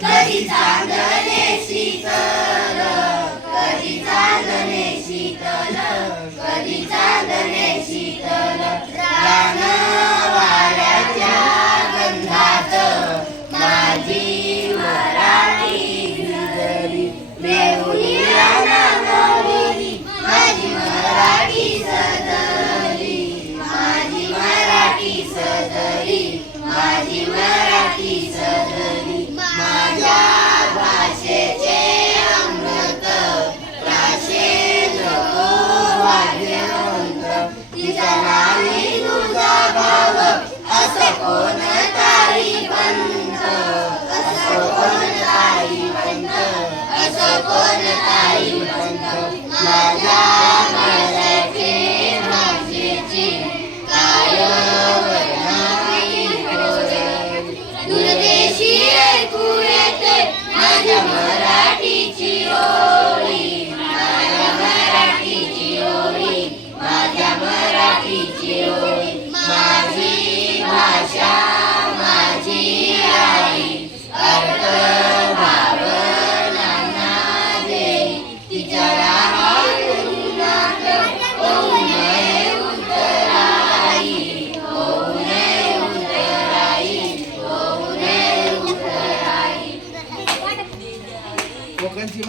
कधी चांदणे शीतल, कधी चांदणे शीतल, कधी चांदणे शीतल, रान वाऱ्याच्या गंधात माझी मराठी भिजली, मेहुणी रानावरी माझी मराठी सजली, माझी मराठी सजली, माझी मराठी सजली. माझ्या भाषेचे अमृत प्राशे नको भाग्यवंत, तिचा नावी तुझा भाव असं कोणताही पंथ, असं कोणताही पंथ, असं कोणताही पंथ. माझ्या मराठी भाषेची काय वर्णावी कोरली, दूरदेशी ऐकू येते माझ्या मराठीची ओळी, माझ्या मराठीची ओळी, माझ्या मराठीची ओळी. माझी भाषा माझी आई, अर्थ भावनांना देई, तिच्या राहात होऊ नये उतराई, होऊ नये उतराई, होऊ नये उतराई.